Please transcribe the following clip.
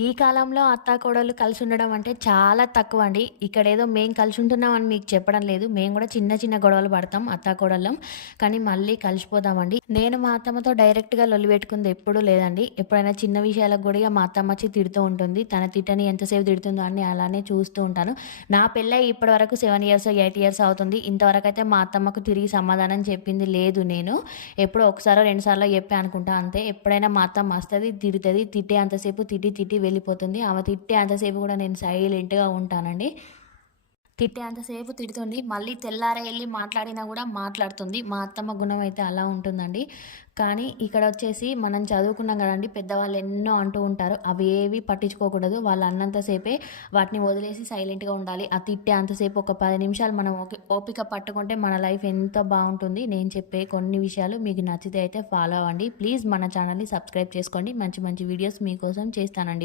ఈ కాలంలో అత్తాకోడళ్ళు కలిసి ఉండడం అంటే చాలా తక్కువ అండి. ఇక్కడేదో మేము కలిసి ఉంటున్నామని మీకు చెప్పడం లేదు. మేము కూడా చిన్న చిన్న గొడవలు పడతాం అత్తాకోడళ్ళం. కానీ మళ్ళీ కలిసిపోతామండి. నేను మా అత్తమ్మతో డైరెక్ట్‌గా లొల్లి పెట్టుకుంది ఎప్పుడూ లేదండి. ఎప్పుడైనా చిన్న విషయాలకు కూడా ఇగ మా అత్తమ్మ వచ్చి తిడుతూ ఉంటుంది. తన తిట్టని ఎంతసేపు తిడుతుందో అని అలానే చూస్తూ ఉంటాను. నా పెళ్ళై ఇప్పటివరకు 7 ఇయర్స్, 8 ఇయర్స్ అవుతుంది. ఇంతవరకైతే మా అత్తమ్మకు తిరిగి సమాధానం చెప్పింది లేదు నేను. ఎప్పుడో ఒకసారో, 2 సార్లో చెప్పా అనుకుంటా అంతే. ఎప్పుడైనా మా అత్తమ్మ వస్తది, తిడతది. తిట్టే అంతసేపు తిట్టి, తిట్టి వెళ్ళిపోతుంది. ఆమె తిట్టే అంతసేపు కూడా నేను సైలెంట్‌గా ఉంటానండి. తిట్టే అంతసేపు తిడుతుంది. మళ్ళీ తెల్లారే ఎళ్లి మాట్లాడినా గూడా మాట్లాడుతుంది. మా అత్తమ్మ గుణం అయితే అలా ఉంటుందండి. కానీ ఇక్కడొచ్చేసి మనం చదువుకున్నాం గదండీ! పెద్దవాళ్ళు ఎన్నో అంటూ ఉంటారు. అవేవి పట్టించుకోకూడదు. వాళ్ళు అన్నంత సేపే వాటిని వదిలేసి సైలెంట్‌గా ఉండాలి. ఆ తిట్టే అంతసేపు ఒక 10 నిమిషాలు మనం ఓపిక పట్టుకుంటే మన లైఫ్ ఎంత బావుంటుంది. నేను చెప్పే కొన్ని విషయాలు మీకు నచ్చితే అయితే ఫాలో అవ్వండి. ప్లీజ్ మన ఛానల్‌ని సబ్స్క్రైబ్ చేసుకోండి. మంచి మంచి వీడియోస్ మీకోసం చేస్తానండి.